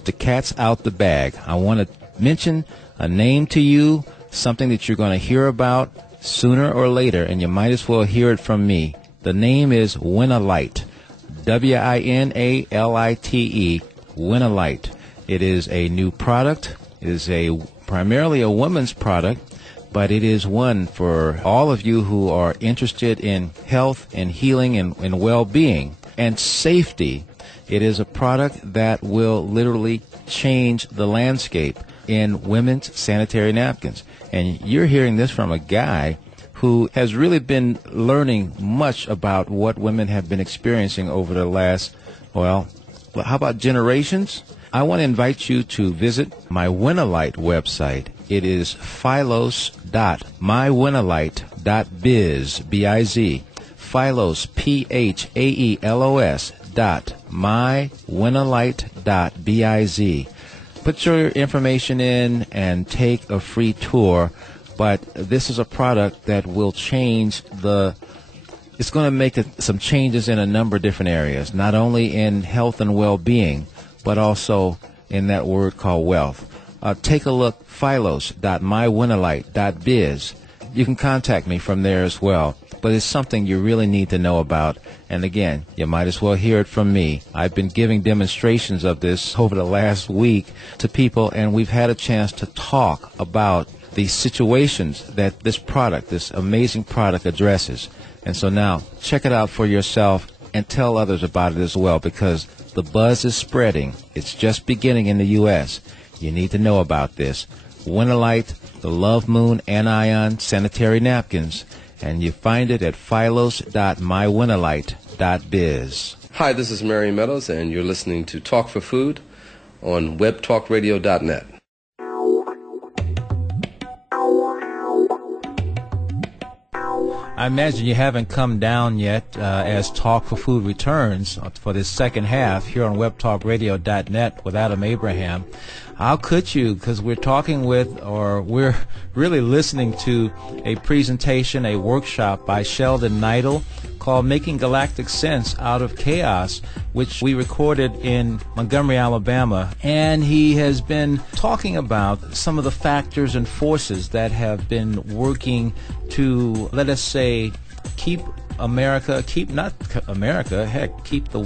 The cat's out the bag. I want to mention a name to you, something that you're going to hear about sooner or later, and you might as well hear it from me. The name is Winalite. Winalite. Winalite. It is a new product. It is primarily a woman's product, but it is one for all of you who are interested in health and healing and well-being and safety. It is a product that will literally change the landscape in women's sanitary napkins. And you're hearing this from a guy who has really been learning much about what women have been experiencing over the last, well, how about generations? I want to invite you to visit my Winalite website. It is philos.mywinalite.biz, B-I-Z. Philos, P-H-A-E-L-O-S .mywinalite.biz. Put your information in and take a free tour, but this is a product that will change it's going to make some changes in a number of different areas, not only in health and well-being, but also in that word called wealth. Take a look, philos.mywinalite.biz. You can contact me from there as well, but it's something you really need to know about. And again, you might as well hear it from me. I've been giving demonstrations of this over the last week to people, and we've had a chance to talk about the situations that this product, this amazing product, addresses. And so now, check it out for yourself and tell others about it as well, because the buzz is spreading. It's just beginning in the U.S. You need to know about this. Winalite, the Love Moon Anion Sanitary Napkins, and you find it at philos.mywinalite.biz. Hi, this is Mary Meadows, and you're listening to Talk for Food on webtalkradio.net. I imagine you haven't come down yet as Talk for Food returns for this second half here on webtalkradio.net with Adam Abraham. How could you? Because we're we're really listening to a presentation, a workshop by Sheldan Nidle called Making Galactic Sense Out of Chaos, which we recorded in Montgomery, Alabama. And he has been talking about some of the factors and forces that have been working to, let us say, keep the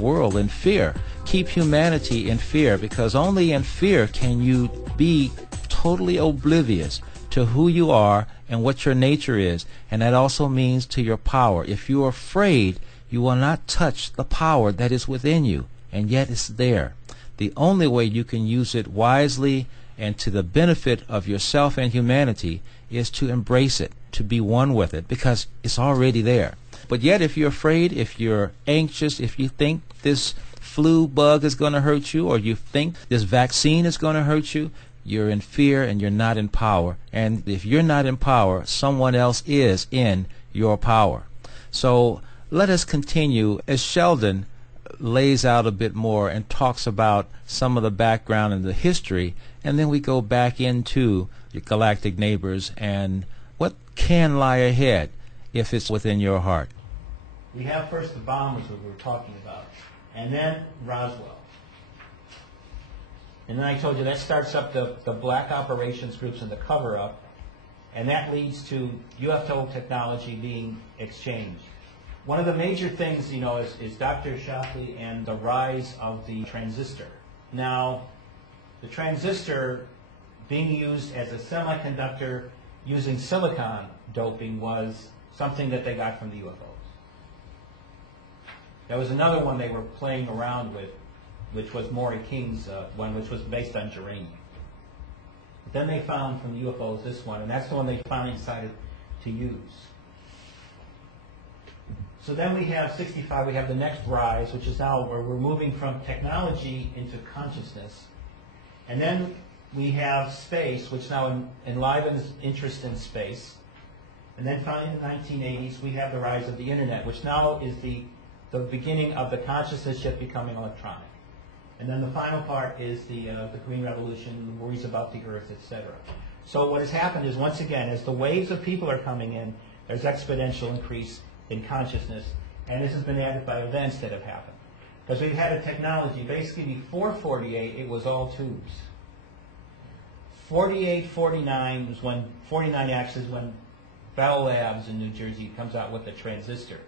world in fear. Keep humanity in fear, because only in fear can you be totally oblivious to who you are and what your nature is. And that also means to your power. If you are afraid, you will not touch the power that is within you, and yet it's there. The only way you can use it wisely and to the benefit of yourself and humanity is to embrace it, to be one with it, because it's already there. But yet, if you're afraid, if you're anxious, if you think this flu bug is going to hurt you, or you think this vaccine is going to hurt you, you're in fear and you're not in power. And if you're not in power, someone else is in your power. So let us continue as Sheldan lays out a bit more and talks about some of the background and the history, and then we go back into your galactic neighbors and what can lie ahead if it's within your heart. We have first the bombers that we were talking about, and then Roswell. And then I told you that starts up the black operations groups and the cover-up, and that leads to UFO technology being exchanged. One of the major things, is Dr. Shockley and the rise of the transistor. Now, the transistor being used as a semiconductor using silicon doping was something that they got from the UFOs. There was another one they were playing around with, which was Maury King's one, which was based on germanium. But then they found from the UFOs this one, and that's the one they finally decided to use. So then we have 65, we have the next rise, which is now where we're moving from technology into consciousness. And then we have space, which now enlivens interest in space. And then finally in the 1980s, we have the rise of the internet, which now is the beginning of the consciousness shift becoming electronic. And then the final part is the Green Revolution, the worries about the Earth, etc. So what has happened is, once again, as the waves of people are coming in, there's exponential increase in consciousness, and this has been added by events that have happened. Because we've had a technology, basically before 48, it was all tubes. 48, 49 was when, 49X is when Bell Labs in New Jersey comes out with the transistor.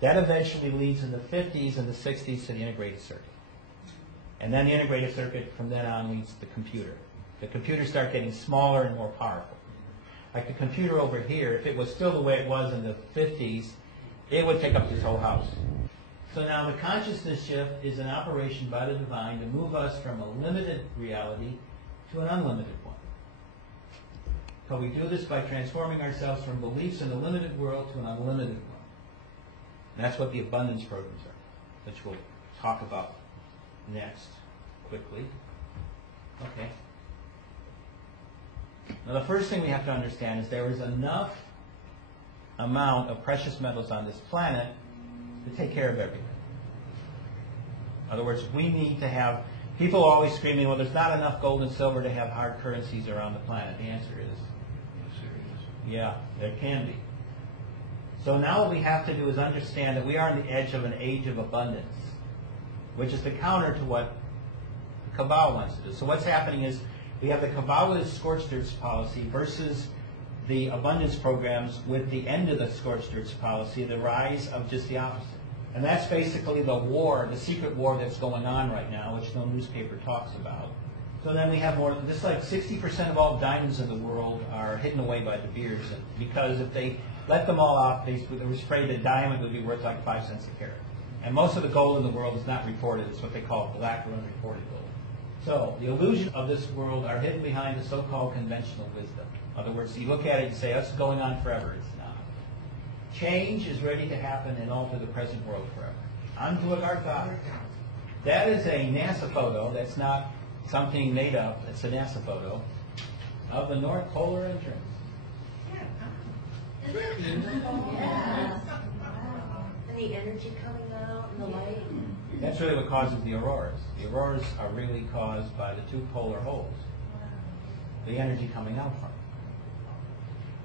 That eventually leads in the 50s and the 60s to the integrated circuit. And then the integrated circuit from then on leads to the computer. The computers start getting smaller and more powerful. Like the computer over here, if it was still the way it was in the 50s, it would take up this whole house. So now the consciousness shift is an operation by the divine to move us from a limited reality to an unlimited one. But we do this by transforming ourselves from beliefs in a limited world to an unlimited one. And that's what the abundance programs are, which we'll talk about next, quickly. Okay. Now the first thing we have to understand is there is enough amount of precious metals on this planet to take care of everything. In other words, we need to have, people are always screaming, well, there's not enough gold and silver to have hard currencies around the planet. The answer is, yeah, there can be. So now what we have to do is understand that we are on the edge of an age of abundance, which is the counter to what the Cabal wants to do. So what's happening is we have the Kabbalist scorched earth policy versus the abundance programs with the end of the scorched earth policy, the rise of just the opposite. And that's basically the war, the secret war that's going on right now, which no newspaper talks about. So then we have more, just like 60% of all diamonds in the world are hidden away by De Beers, because if they let them all off, they were afraid a diamond would be worth like 5 cents a carat. And most of the gold in the world is not reported. It's what they call black or unreported gold. So the illusions of this world are hidden behind the so-called conventional wisdom. In other words, you look at it and say, that's going on forever. It's not. Change is ready to happen and alter the present world forever. Unto our God. That is a NASA photo. That's not something made up. It's a NASA photo of the North Polar entrance. Yeah. And the energy coming out and the light. That's really what causes the auroras. The auroras are really caused by the two polar holes. The energy coming out from it.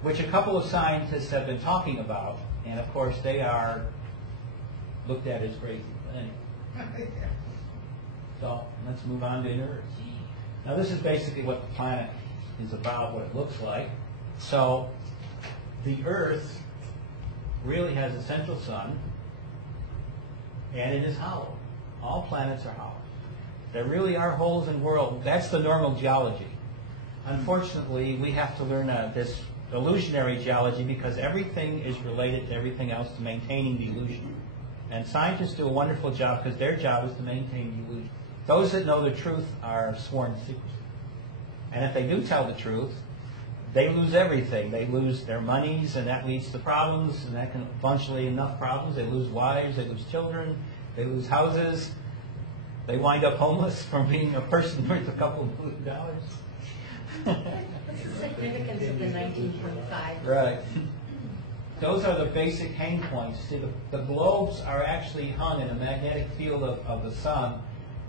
Which a couple of scientists have been talking about, and of course they are looked at as crazy. But anyway. So let's move on to inner Earth. Now this is basically what the planet is about, what it looks like. So the Earth really has a central sun, and it is hollow. All planets are hollow. There really are holes in the world. That's the normal geology. Unfortunately, we have to learn this illusionary geology because everything is related to everything else to maintaining the illusion. And scientists do a wonderful job because their job is to maintain the illusion. Those that know the truth are sworn to secrecy. And if they do tell the truth, they lose everything. They lose their monies, and that leads to problems, and that can eventually enough problems. They lose wives, they lose children, they lose houses. They wind up homeless from being a person worth a couple $1 million. What's the significance of the 19.5? Right. Those are the basic hang points. See, the globes are actually hung in a magnetic field of the sun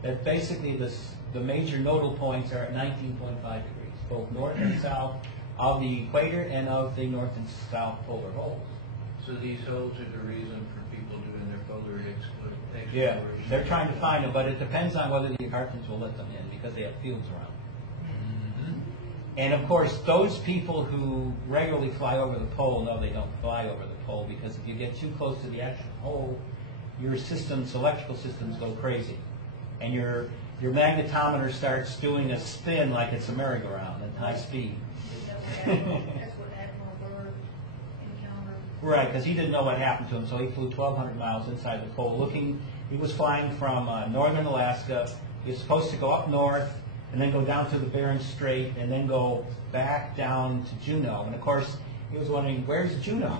that basically the major nodal points are at 19.5 degrees, both north and south of the equator and of the north and south polar holes. So these holes are the reason for people doing their polar exploration? Yeah, they're trying to find them, but it depends on whether the Antarcticans will let them in because they have fields around. And of course, those people who regularly fly over the pole know they don't fly over the pole because if you get too close to the actual hole, your systems, electrical systems, go crazy, and your magnetometer starts doing a spin like it's a merry-go-round at high speed. That's what Admiral Byrd encountered. Right, because he didn't know what happened to him, so he flew 1,200 miles inside the pole looking. He was flying from northern Alaska. He was supposed to go up north and then go down to the Bering Strait and then go back down to Juneau. And of course, he was wondering, where's Juneau?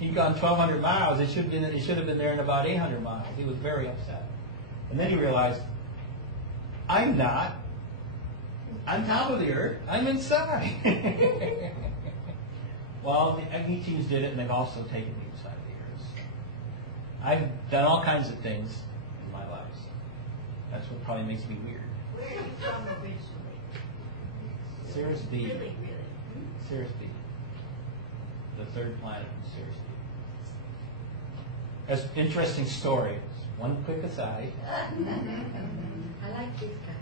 He'd gone 1,200 miles. It should have been there in about 800 miles. He was very upset. And then he realized, I'm not on top of the Earth. I'm inside. Well, the EGNI teams did it, and they've also taken me inside of the Earth. I've done all kinds of things in my life. So that's what probably makes me weird. Where are you from originally? Sirius B. Really, really? Sirius B. The third planet from Sirius B. That's an interesting story. One quick aside. I like this guy.